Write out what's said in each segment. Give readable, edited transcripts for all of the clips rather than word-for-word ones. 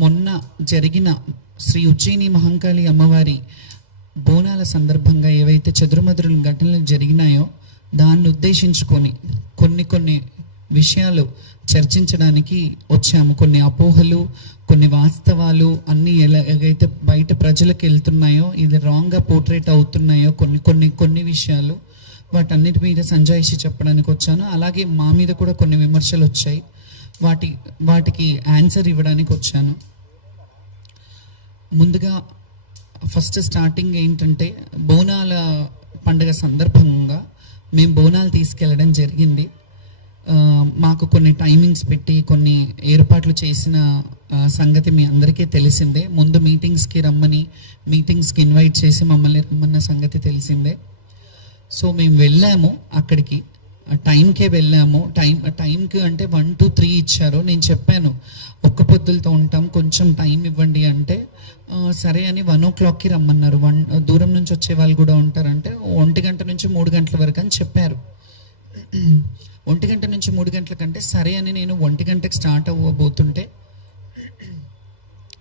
మొన్న జరిగిన శ్రీ ఉజ్జయిని మహంకాళి అమ్మవారి బోనాల సందర్భంగా ఏవైతే చెదురుమదురు ఘటనలు జరిగినాయో దాన్ని ఉద్దేశించుకొని కొన్ని విషయాలు చర్చించడానికి వచ్చాము. కొన్ని అపోహలు, కొన్ని వాస్తవాలు అన్నీ ఎలాగైతే బయట ప్రజలకు వెళ్తున్నాయో, ఇది రాంగ్గా పోర్ట్రేట్ అవుతున్నాయో కొన్ని విషయాలు, వాటన్నిటి మీద సంజాయిషి చెప్పడానికి వచ్చాను. అలాగే మా మీద కూడా కొన్ని విమర్శలు వచ్చాయి, వాటికి ఆన్సర్ ఇవ్వడానికి వచ్చాను. ముందుగా ఫస్ట్ స్టార్టింగ్ ఏంటంటే, బోనాల పండుగ సందర్భంగా మేము బోనాలు తీసుకెళ్ళడం జరిగింది. మాకు కొన్ని టైమింగ్స్ పెట్టి కొన్ని ఏర్పాట్లు చేసిన సంగతి మీ అందరికీ తెలిసిందే. ముందు మీటింగ్స్కి ఇన్వైట్ చేసి మమ్మల్ని రమ్మన్న సంగతి తెలిసిందే. సో మేము వెళ్ళాము, అక్కడికి టైంకే వెళ్ళాము. టైంకి అంటే 1 to 3 ఇచ్చారు. నేను చెప్పాను ఒక్క పొద్దులతో ఉంటాం, కొంచెం టైం ఇవ్వండి అంటే సరే అని 1 o'clockకి రమ్మన్నారు. దూరం నుంచి వచ్చే వాళ్ళు కూడా ఉంటారంటే 1 గంట నుంచి 3 గంటల వరకు అని చెప్పారు. 1 గంట నుంచి 3 గంటల కంటే సరే అని నేను 1 గంటకి స్టార్ట్ అవ్వబోతుంటే,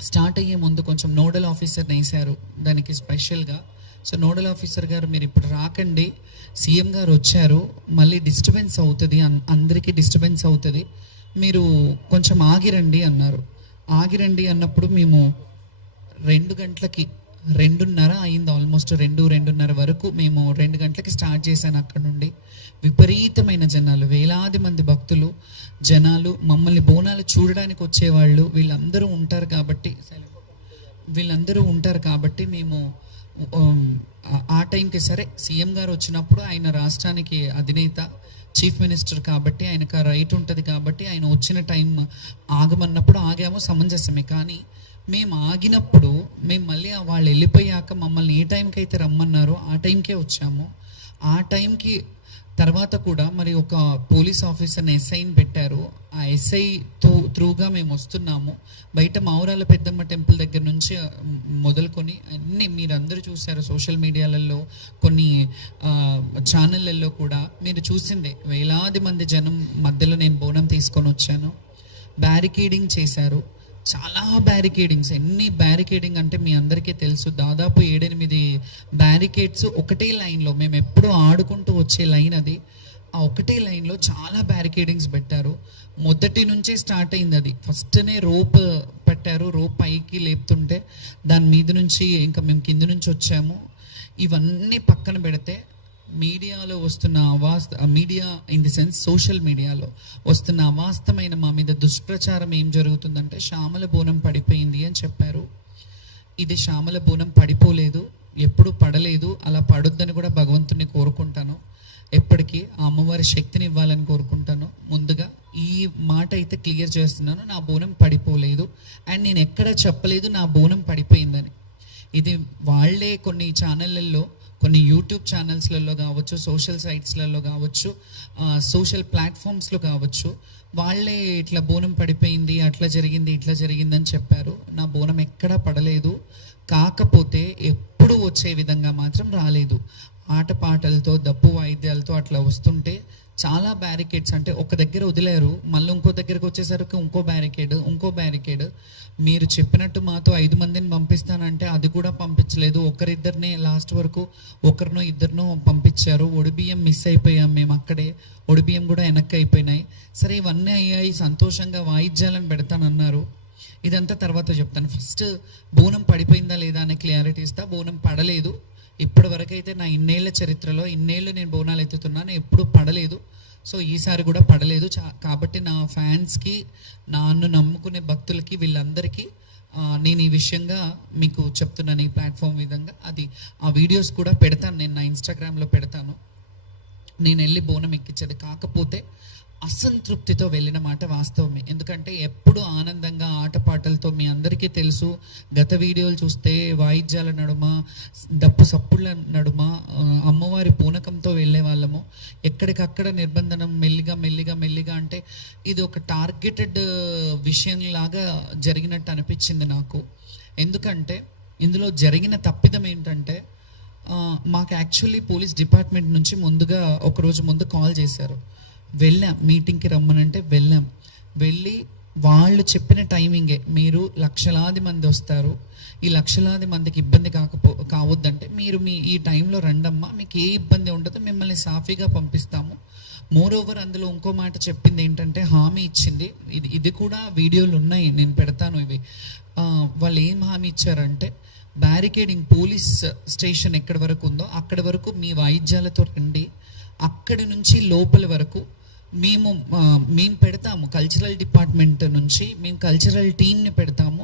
స్టార్ట్ అయ్యే ముందు కొంచెం నోడల్ ఆఫీసర్ని వేశారు దానికి స్పెషల్గా. సో నోడల్ ఆఫీసర్ గారు, మీరు ఇప్పుడు రాకండి, సీఎం గారు వచ్చారు, మళ్ళీ డిస్టర్బెన్స్ అవుతుంది, అందరికీ డిస్టర్బెన్స్ అవుతుంది, మీరు కొంచెం ఆగిరండి అన్నారు. ఆగిరండి అన్నప్పుడు మేము 2 గంటలకి 2:30 అయింది, ఆల్మోస్ట్ 2:30 వరకు మేము 2 గంటలకి స్టార్ట్ చేశాను. అక్కడ నుండి విపరీతమైన జనాలు, వేలాది మంది భక్తులు, జనాలు, మమ్మల్ని బోనాలు చూడడానికి వచ్చేవాళ్ళు, వీళ్ళందరూ ఉంటారు కాబట్టి మేము ఆ టైంకి సరే, సీఎం గారు వచ్చినప్పుడు ఆయన రాష్ట్రానికి అధినేత, చీఫ్ మినిస్టర్ కాబట్టి ఆయనకు ఆ రైట్ ఉంటుంది కాబట్టి ఆయన వచ్చిన టైం ఆగమన్నప్పుడు ఆగాము, సమంజసమే. కానీ మేము ఆగినప్పుడు మేము మళ్ళీ వాళ్ళు వెళ్ళిపోయాక మమ్మల్ని ఏ టైంకి అయితే రమ్మన్నారో ఆ టైంకే వచ్చాము. ఆ టైంకి తర్వాత కూడా మరి ఒక పోలీస్ ఆఫీసర్ని ఎస్ఐని పెట్టారు. ఆ ఎస్ఐ త్రూగా మేము వస్తున్నాము. బయట మావురాల పెద్దమ్మ టెంపుల్ దగ్గర నుంచి మొదలుకొని అన్నీ మీరందరూ చూశారు, సోషల్ మీడియాలలో, కొన్ని ఛానళ్ళల్లో కూడా మీరు చూసిందే. వేలాది మంది జనం మధ్యలో నేను బోనం తీసుకొని వచ్చాను. బ్యారికేడింగ్ చేశారు, చాలా బ్యారికేడింగ్స్. ఎన్ని బ్యారికేడింగ్ అంటే మీ అందరికీ తెలుసు, దాదాపు 7-8 బ్యారికేడ్స్ ఒకటే లైన్లో. మేము ఎప్పుడూ ఆడుకుంటూ వచ్చే లైన్ అది. ఆ ఒకటే లైన్లో చాలా బ్యారికేడింగ్స్ పెట్టారు. మొదటి నుంచే స్టార్ట్ అయింది అది. ఫస్ట్నే రోప్ పెట్టారు, రోప్ పైకి లేపుతుంటే దాని మీద నుంచి ఇంకా మేము కింద నుంచి వచ్చాము. ఇవన్నీ పక్కన పెడితే మీడియాలో వస్తున్న media in the sense social మీడియాలో వస్తున్న అవాస్తవమైన మా మీద దుష్ప్రచారం ఏం జరుగుతుందంటే, శ్యామల బోనం పడిపోయింది అని చెప్పారు. ఇది శ్యామల బోనం పడిపోలేదు, ఎప్పుడు పడలేదు, అలా పడొద్దని కూడా భగవంతుని కోరుకుంటాను. ఎప్పటికీ ఆ అమ్మవారి శక్తిని ఇవ్వాలని కోరుకుంటాను. ముందుగా ఈ మాట అయితే క్లియర్ చేస్తున్నాను, నా బోనం పడిపోలేదు. అండ్ నేను ఎక్కడ చెప్పలేదు నా బోనం పడిపోయిందని. ఇది వాళ్ళే కొన్ని ఛానళ్ళల్లో, కొన్ని యూట్యూబ్ ఛానల్స్లలో కావచ్చు, సోషల్ సైట్స్లలో కావచ్చు, సోషల్ ప్లాట్ఫామ్స్లో కావచ్చు, వాళ్ళే ఇట్లా బోనం పడిపోయింది, అట్లా జరిగింది, ఇట్లా జరిగిందని చెప్పారు. నా బోనం ఎక్కడా పడలేదు. కాకపోతే ఎప్పుడు వచ్చే విధంగా మాత్రం రాలేదు. ఆటపాటలతో, దప్పు వాయిద్యాలతో అట్లా వస్తుంటే చాలా బ్యారికేడ్స్, అంటే ఒక దగ్గర వదిలేరు, మళ్ళీ ఇంకో దగ్గరకు వచ్చేసరికి ఇంకో బ్యారికేడ్. మీరు చెప్పినట్టు మాతో 5 మందిని పంపిస్తానంటే అది కూడా పంపించలేదు. ఒకరిద్దరినే లాస్ట్ వరకు, ఒకరినో ఇద్దరినో పంపించారు. ఒడిబియ్యం మిస్ అయిపోయాం మేము అక్కడే, ఒడిబియ్యం కూడా వెనక్కి అయిపోయినాయి. సరే ఇవన్నీ అయ్యాయి, సంతోషంగా వాయిద్యాలను పెడతానన్నారు. ఇదంతా తర్వాత చెప్తాను. ఫస్ట్ బోనం పడిపోయిందా లేదా అనే క్లారిటీ ఇస్తా. బోనం పడలేదు. ఇప్పటి వరకు అయితే నా ఇన్నేళ్ల చరిత్రలో, ఇన్నేళ్ళు నేను బోనాలు ఎత్తుతున్నాను, ఎప్పుడు పడలేదు. సో ఈసారి కూడా పడలేదు. కాబట్టి నా ఫ్యాన్స్కి, నన్ను నమ్ముకునే భక్తులకి, వీళ్ళందరికీ నేను ఈ విషయంగా మీకు చెప్తున్నాను, ఈ ప్లాట్ఫామ్ విధంగా. ఆ వీడియోస్ కూడా పెడతాను, నేను నా ఇన్స్టాగ్రామ్లో పెడతాను. నేను వెళ్ళి బోనం ఎక్కించాడు, కాకపోతే అసంతృప్తితో వెళ్ళిన మాట వాస్తవమే. ఎందుకంటే ఎప్పుడు ఆనందంగా ఆటపాటలతో, మీ అందరికీ తెలుసు, గత వీడియోలు చూస్తే వాయిద్యాల నడుమ, డప్పు సప్పుళ్ళ నడుమ అమ్మవారి పూనకంతో వెళ్ళే వాళ్ళము. ఎక్కడికక్కడ నిర్బంధనం మెల్లిగా అంటే ఇది ఒక టార్గెటెడ్ విషయంలాగా జరిగినట్టు అనిపించింది నాకు. ఎందుకంటే ఇందులో జరిగిన తప్పిదం ఏంటంటే, మాకు యాక్చువల్లీ పోలీస్ డిపార్ట్మెంట్ నుంచి ముందుగా ఒకరోజు ముందు కాల్ చేశారు. వెళ్ళాం, మీటింగ్కి రమ్మనంటే వెళ్ళాం. వెళ్ళి వాళ్ళు చెప్పిన టైమింగే, మీరు లక్షలాది మంది వస్తారు, ఈ లక్షలాది మందికి ఇబ్బంది కావద్దంటే మీరు మీ ఈ టైంలో రండమ్మా, మీకు ఏ ఇబ్బంది ఉండదు, మిమ్మల్ని సాఫీగా పంపిస్తాము. మోర్ ఓవర్ అందులో ఇంకో మాట చెప్పింది ఏంటంటే, హామీ ఇచ్చింది, ఇది కూడా వీడియోలు ఉన్నాయి, నేను పెడతాను ఇవి. వాళ్ళు ఏం హామీ ఇచ్చారంటే, బ్యారికేడింగ్ పోలీస్ స్టేషన్ ఎక్కడి వరకు ఉందో అక్కడి వరకు మీ వాయిద్యాలతో రండి, అక్కడి నుంచి లోపల వరకు మేము పెడతాము, కల్చరల్ డిపార్ట్మెంట్ నుంచి మేము కల్చరల్ టీమ్ని పెడతాము,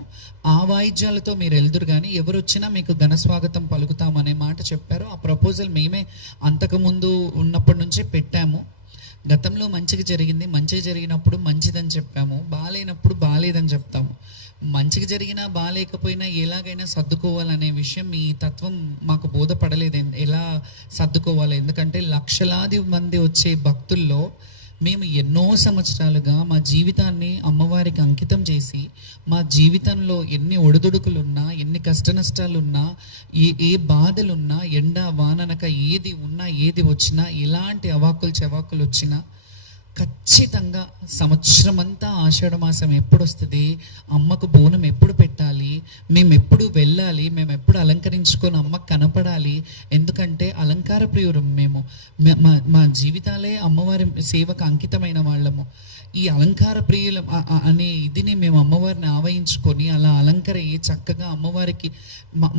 ఆ వాయిద్యాలతో మీరు వెళ్దురు కానీ ఎవరు వచ్చినా మీకు ఘన స్వాగతం పలుకుతాము అనే మాట చెప్పారు. ఆ ప్రపోజల్ మేమే అంతకుముందు ఉన్నప్పటి నుంచే పెట్టాము. గతంలో మంచిగా జరిగినప్పుడు మంచిదని చెప్పాము, బాగాలేనప్పుడు బాగాలేదని చెప్తాము. మంచిగా జరిగినా బాగాలేకపోయినా ఎలాగైనా సర్దుకోవాలనే విషయం ఈ తత్వం మాకు బోధపడలేదు, ఎలా సర్దుకోవాలి. ఎందుకంటే లక్షలాది మంది వచ్చే భక్తుల్లో మేము ఎన్నో సంవత్సరాలుగా మా జీవితాన్ని అమ్మవారికి అంకితం చేసి, మా జీవితంలో ఎన్ని ఒడిదుడుకులున్నా, ఎన్ని కష్ట నష్టాలున్నా, ఏ బాధలున్నా, ఎండ వాననక ఏది ఉన్నా, ఏది వచ్చినా, ఎలాంటి అవాకులు చెవాకులు వచ్చినా ఖచ్చితంగా సంవత్సరం అంతా ఆషాఢ మాసం ఎప్పుడు వస్తుంది, అమ్మకు బోనం ఎప్పుడు పెట్టాలి, మేము ఎప్పుడు వెళ్ళాలి, మేము ఎప్పుడు అలంకరించుకొని అమ్మకు కనపడాలి. ఎందుకంటే అలంకార ప్రియురం మేము, మా జీవితాలే అమ్మవారి సేవకు అంకితమైన వాళ్ళము. ఈ అలంకార ప్రియుల అనే ఇదిని మేము అమ్మవారిని ఆవహించుకొని అలా అలంకరయ్యి చక్కగా అమ్మవారికి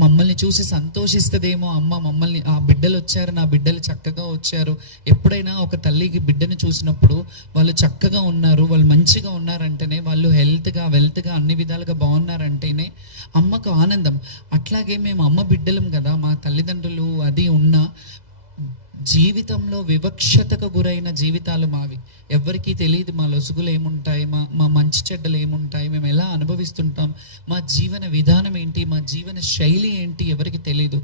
మమ్మల్ని చూసి సంతోషిస్తుందేమో, అమ్మ మమ్మల్ని, ఆ బిడ్డలు వచ్చారు, నా బిడ్డలు చక్కగా వచ్చారు. ఎప్పుడైనా ఒక తల్లికి బిడ్డను చూసినప్పుడు వాళ్ళు చక్కగా ఉన్నారు, వాళ్ళు మంచిగా ఉన్నారంటేనే, వాళ్ళు హెల్త్గా వెల్త్గా అన్ని విధాలుగా బాగున్నారంటేనే అమ్మకు ఆనందం. అట్లాగే మేము అమ్మ బిడ్డలం కదా, మా తల్లిదండ్రులు అది ఉన్నా జీవితంలో వివక్షతకు గురైన జీవితాలు మావి. ఎవరికీ తెలియదు మా లొసుగులు ఏముంటాయి, మా మంచి చెడ్డలు ఏముంటాయి, మేము ఎలా అనుభవిస్తుంటాం, మా జీవన విధానం ఏంటి, మా జీవన శైలి ఏంటి ఎవరికి తెలియదు.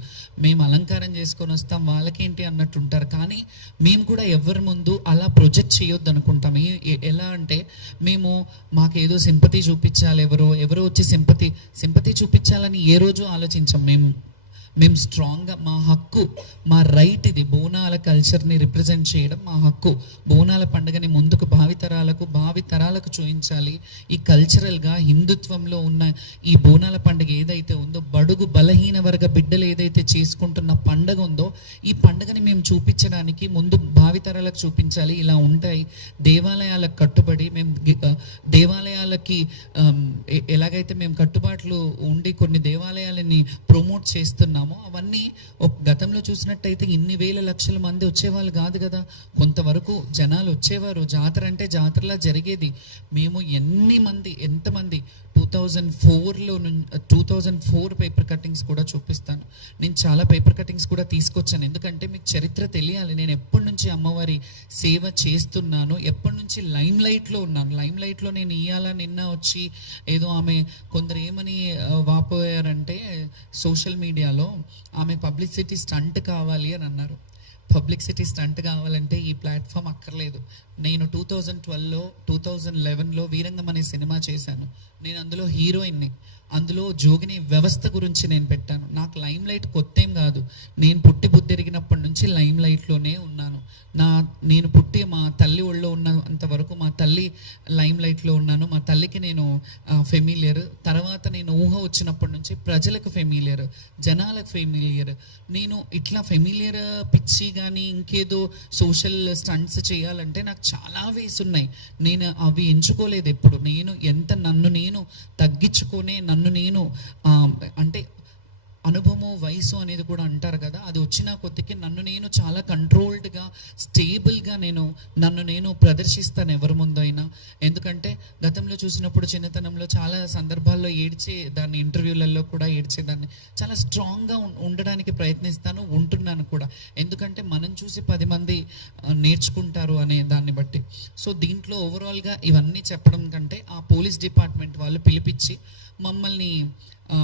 మేము అలంకారం చేసుకొని వస్తాం, వాళ్ళకేంటి అన్నట్టు ఉంటారు. కానీ మేము కూడా ఎవరి ముందు అలా ప్రొజెక్ట్ చేయొద్దు అనుకుంటాం. ఎలా అంటే, మాకేదో సింపతి చూపించాలి, ఎవరో వచ్చి సింపతి చూపించాలని ఏ రోజు ఆలోచించాం. మేము స్ట్రాంగ్గా, మా హక్కు, మా రైట్ ఇది, బోనాల కల్చర్ని రిప్రజెంట్ చేయడం మా హక్కు. బోనాల పండుగని ముందుకు భావితరాలకు చూపించాలి. ఈ కల్చరల్గా హిందుత్వంలో ఉన్న ఈ బోనాల పండుగ ఏదైతే ఉందో, బడుగు బలహీన వర్గ బిడ్డలు ఏదైతే చేసుకుంటున్న పండుగ ఉందో, ఈ పండుగని మేము చూపించడానికి ముందు భావితరాలకు చూపించాలి. ఇలా ఉంటాయి దేవాలయాలకు కట్టుబడి, మేము దేవాలయాలకి ఎలాగైతే మేము కట్టుబాట్లు ఉండి కొన్ని దేవాలయాలని ప్రమోట్ చేస్తున్నాం, అవన్నీ గతంలో చూసినట్టయితే ఇన్ని వేల లక్షల మంది వచ్చేవాళ్ళు కాదు కదా. కొంతవరకు జనాలు వచ్చేవారు, జాతర అంటే జాతరలా జరిగేది. మేము ఎంతమంది 2004 పేపర్ కటింగ్స్ కూడా చూపిస్తాను. నేను చాలా పేపర్ కటింగ్స్ కూడా తీసుకొచ్చాను, ఎందుకంటే మీకు చరిత్ర తెలియాలి. నేను ఎప్పటి నుంచి అమ్మవారి సేవ చేస్తున్నాను, ఎప్పటి నుంచి లైమ్ లైట్లో ఉన్నాను. లైమ్ లైట్లో నేను నిన్న వచ్చి ఏదో ఆమె కొందరు ఏమని వాపోయారంటే సోషల్ మీడియాలో, ఆమె పబ్లిసిటీ స్టంట్ కావాలి అని అన్నారు. పబ్లిసిటీ స్టంట్ కావాలంటే ఈ ప్లాట్ఫామ్ అక్కర్లేదు. నేను 2011లో వీరంగం అనే సినిమా చేశాను. నేను అందులో హీరోయిన్ని, అందులో జోగిని వ్యవస్థ గురించి నేను పెట్టాను. నాకు లైమ్ లైట్ కొత్త ఏం కాదు, నేను పుట్టి బుద్ధిరిగినప్పటి నుంచి లైమ్ లైట్లోనే ఉన్నాను. నేను పుట్టి మా తల్లి ఒళ్ళో ఉన్నంత వరకు మా తల్లి లైమ్ లైట్లో ఉన్నాను. మా తల్లికి నేను ఫెమిలియర్. తర్వాత నేను ఊహ వచ్చినప్పటి నుంచి ప్రజలకు ఫెమిలియర్, జనాలకు ఫెమిలియర్. నేను ఇట్లా ఫెమిలియర్ పిచ్చి కానీ ఇంకేదో సోషల్ స్టంట్స్ చేయాలంటే నాకు చాలా వేస్ ఉన్నాయి. నేను అవి ఎంచుకోలేదు ఎప్పుడు. నన్ను నేను తగ్గించుకునే, నన్ను నేను అంటే అనుభవము వయసు అనేది కూడా అంటారు కదా, అది వచ్చిన కొద్దికి నన్ను నేను చాలా కంట్రోల్డ్గా, స్టేబుల్గా నన్ను నేను ప్రదర్శిస్తాను ఎవరి ముందు అయినా. ఎందుకంటే గతంలో చూసినప్పుడు చిన్నతనంలో చాలా సందర్భాల్లో ఏడ్చేదాన్ని, ఇంటర్వ్యూలలో కూడా ఏడ్చేదాన్ని. చాలా స్ట్రాంగ్గా ఉండడానికి ప్రయత్నిస్తాను, ఉంటున్నాను కూడా. ఎందుకంటే మనం చూసి 10 మంది నేర్చుకుంటారు అనే దాన్ని బట్టి. సో దీంట్లో ఓవరాల్గా ఇవన్నీ చెప్పడం కంటే, ఆ పోలీస్ డిపార్ట్మెంట్ వాళ్ళు పిలిపించి మమ్మల్ని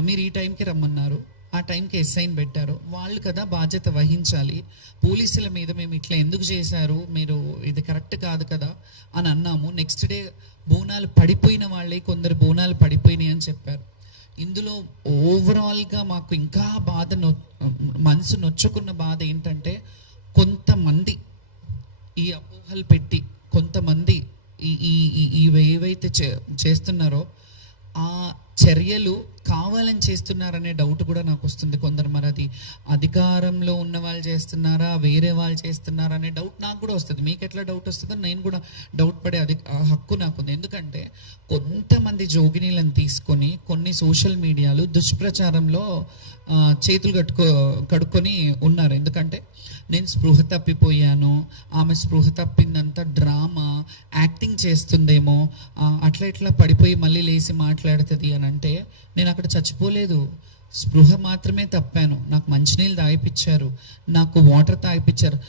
మీరు ఈ టైంకి రమ్మన్నారు, ఆ టైంకి ఎస్ఐని పెట్టారు, వాళ్ళు కదా బాధ్యత వహించాలి. పోలీసుల మీద మేము ఇట్లా ఎందుకు చేశారు, మీరు ఇది కరెక్ట్ కాదు కదా అని అన్నాము. నెక్స్ట్ డే బోనాలు పడిపోయిన వాళ్ళే, కొందరు బోనాలు పడిపోయినాయి అని చెప్పారు. ఇందులో ఓవరాల్గా మాకు ఇంకా మనసు నొచ్చుకున్న బాధ ఏంటంటే, కొంతమంది ఈ అపోహలు పెట్టి, కొంతమంది ఏవైతే చేస్తున్నారో ఆ చర్యలు కావాలని చేస్తున్నారనే డౌట్ కూడా నాకు వస్తుంది. కొందరు మరి అది అధికారంలో ఉన్న వాళ్ళు చేస్తున్నారా, వేరే వాళ్ళు చేస్తున్నారా అనే డౌట్ నాకు కూడా వస్తుంది. మీకు ఎట్లా డౌట్ వస్తుందో నేను కూడా డౌట్ పడే హక్కు నాకుంది. ఎందుకంటే కొంతమంది జోగినీలను తీసుకొని కొన్ని సోషల్ మీడియాలు దుష్ప్రచారంలో చేతులు కడుక్కొని ఉన్నారు. ఎందుకంటే నేను స్పృహ తప్పిపోయాను, ఆమె స్పృహ తప్పిందంతా డ్రామా, యాక్టింగ్ చేస్తుందేమో, అట్లా ఇట్లా పడిపోయి మళ్ళీ లేచి మాట్లాడుతుంది అని అంటే, నేను అక్కడ చచ్చిపోలేదు, స్పృహ మాత్రమే తప్పాను. నాకు మంచినీళ్ళు తాగిపించారు, నాకు వాటర్ తాగిపించారు.